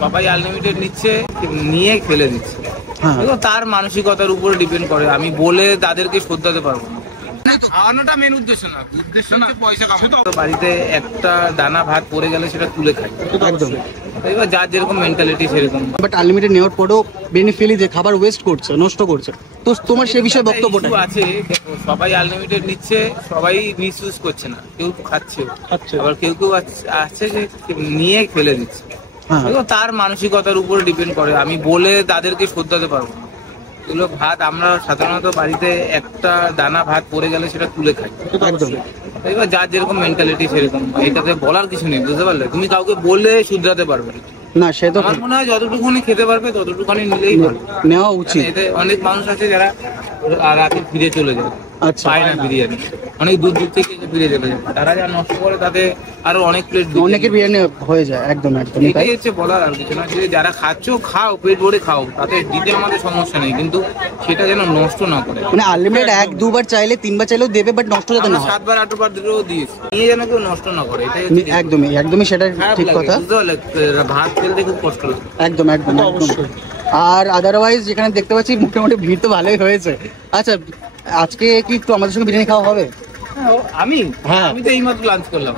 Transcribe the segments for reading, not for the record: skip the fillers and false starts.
সবাই আনলিমিটেড নিচ্ছে, নিয়ে ফেলে দিচ্ছে। তার মানসিকতার উপরে ডিপেন্ড করে। আমি বলে তাদেরকে শোধরাতে পারবো না। খাওয়ানোটা মেন উদ্দেশ্য না, উদ্দেশ্য হচ্ছে পয়সা কামানো। বাড়িতে একটা দানা ভাত পড়ে গেলে সেটা তুলে খাই, একদম। এবার যার যেরকম মেন্টালিটি সেরকম। বাট আনলিমিটেড নেওয়ার পরেও বেনিফিট যে খাবার ওয়েস্ট করছে, নষ্ট করছে, তো তোমার সেই বিষয়ে বক্তব্যটা আছে? সবাই আনলিমিটেড নিচ্ছে, সবাই মিস ইউজ করছে না, কেউ খাচ্ছে, আবার কেউ কেউ আছে যে নিয়ে ফেলে দিচ্ছে। তার মানসিকতার উপরে ডিপেন্ড করে। আমি বলে তাদেরকে শোধরাতে পারবো না। এগুলো ভাত আমরা সাধারণত বাড়িতে একটা দানা ভাত পড়ে গেলে সেটা তুলে খাই, একদম। এবার যার যেরকম মেন্টালিটি সেরকম, এটাতে বলার কিছু নেই, বুঝতে পারলে? তুমি কাউকে বলে শুধরাতে পারবে না, সে তো আমার মনে হয় যতটুকুনি খেতে পারবে ততটুকুনি নিলেই নেওয়া উচিত। এতে অনেক মানুষ আছে যারা রাতে ফিরে চলে যায়, পায় না বিরিয়ানি, অনেক দূর দূর থেকে ফিরে চলে যায়, তারা যা নষ্ট করে তাতে আরো অনেক প্লেট অনেকের বিরিয়ানি হয়ে যায়, একদম একদম। এটাই হচ্ছে বলার, আর কিছু না। যে যারা খাচ্ছ খাও, পেট ভরে খাও, তাতে দিতে আমাদের সমস্যা নেই, কিন্তু সেটা যেন নষ্ট না করে। মানে আনলিমিটেড এক দুবার চাইলে তিনবার চাইলেও দেবে, বাট নষ্ট যাতে না হয়। 7বার 8বার দিলেও দিয়েছি, নিয়ে যেন কেউ নষ্ট না করে, এটাই একদমই একদমই সেটা ঠিক কথা। বুঝতে পারলে? ভাত ফেলতে খুব কষ্ট লাগে, একদম একদম একদম। আর আদারওয়াইজ যেখানে দেখতে পাচ্ছি মোটামুটি ভিড় তো ভালোই হয়েছে। আচ্ছা, আজকে কি একটু আমাদের সঙ্গে বিরিয়ানি খাওয়া হবে? আমি তো এইমাত্র লাঞ্চ করলাম।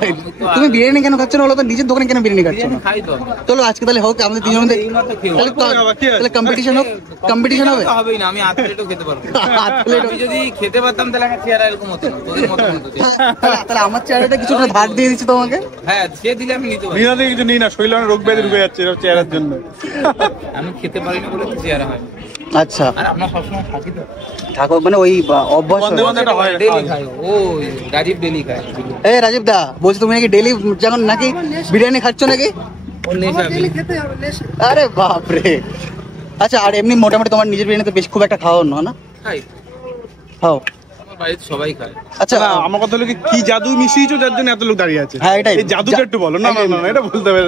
তুমি বিরিয়ানি কেন খাচ্ছ না? বলো তো, নিজের দোকানে কেন বিরিয়ানি খাচ্ছ না? খাই তো। চলো আজকে তাহলে হোক, আমাদের তিনজন তাহলে কম্পিটিশন হোক। কম্পিটিশন হবে? হবেই না, আমি 8 প্লেটও খেতে পারবো। আমি যদি খেতে পারতাম তাহলে আমার চেহারা এরকম হতো না, তোদের মতো হতো। তাহলে আমার চেহারাটা কিছুটা ধার দিয়ে দিচ্ছি তোমাকে। হ্যাঁ, সে দিলে আমি নিতে পারি। নিতে কিছু নেই না, শরীরে অনেক রোগ ব্যাধি ঢুকে যাচ্ছে চেহারার জন্য। আমি খেতে পারি না বলে তো চেহারা হয়। আচ্ছা, আর আমরা সবসময় থাকি তো, থাকো মানে ওই অভ্যাস ডেলি খাই। ও রাজীব ডেলি খায়। এই রাজীব দা, বলছি তুমি নাকি ডেলি যখন নাকি বিরিয়ানি খাচ্ছ নাকি? আরে বাপরে। আচ্ছা, আর এমনি মোটামুটি তোমার নিজের বিরিয়ানি তো বেশ খুব একটা খাওয়া না? খাই, খাও। আমার বাড়িতে সবাই খায়। আচ্ছা, আমার কথা হলো কি জাদু মিশিয়েছো যার জন্য এত লোক দাঁড়িয়ে আছে? হ্যাঁ, এটাই। এই জাদুটা একটু বলো। না না না, এটা বলতে হবে।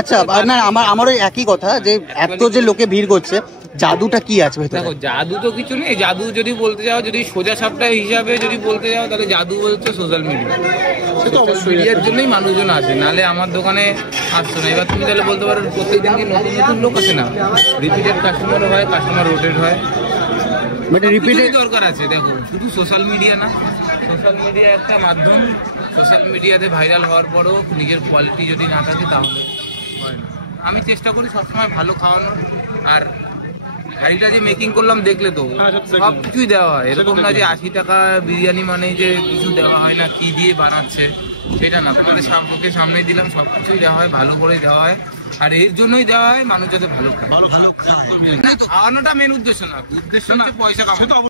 আচ্ছা, না আমারও একই কথা, যে এত যে লোকে ভিড় করছে, জাদুটা কি আছে ভেতরে? দেখো, জাদু তো কিছু নেই। জাদু যদি বলতে যাও, যদি সোজা সাপটা হিসাবে যদি বলতে যাও, তাহলে জাদু বলছে সোশ্যাল মিডিয়া। সোশ্যাল মিডিয়ার জন্যই মানুষজন আসে, নাহলে আমার দোকানে আসতো না। এবার তুমি তাহলে বলতে পারো প্রত্যেকদিন কি নতুন নতুন লোক আসে না? রিপিটেড কাস্টমারও হয়, কাস্টমার রোটেট হয়, মানে রিপিটেড দরকার আছে। দেখো, শুধু সোশ্যাল মিডিয়া না, সোশ্যাল মিডিয়া একটা মাধ্যম। সোশ্যাল মিডিয়াতে ভাইরাল হওয়ার পরও নিজের কোয়ালিটি যদি না থাকে তাহলে হয় না। আমি চেষ্টা করি সবসময় ভালো খাওয়ানোর। আর হাঁড়িটা যে মেকিং করলাম দেখলে তো, সব কিছুই দেওয়া হয়। এরকম না যে 80 টাকা বিরিয়ানি মানে যে কিছু দেওয়া হয় না, কি দিয়ে বানাচ্ছে সেটা না। তোমাদের চোখের সামনেই দিলাম, সব কিছুই দেওয়া হয়, ভালো করে দেওয়া হয়। আর এর জন্যই দেওয়া হয় মানুষ যাতে ভালো খায়। খাওয়ানোটা মেন উদ্দেশ্য না, উদ্দেশ্য হচ্ছে পয়সা কামানো।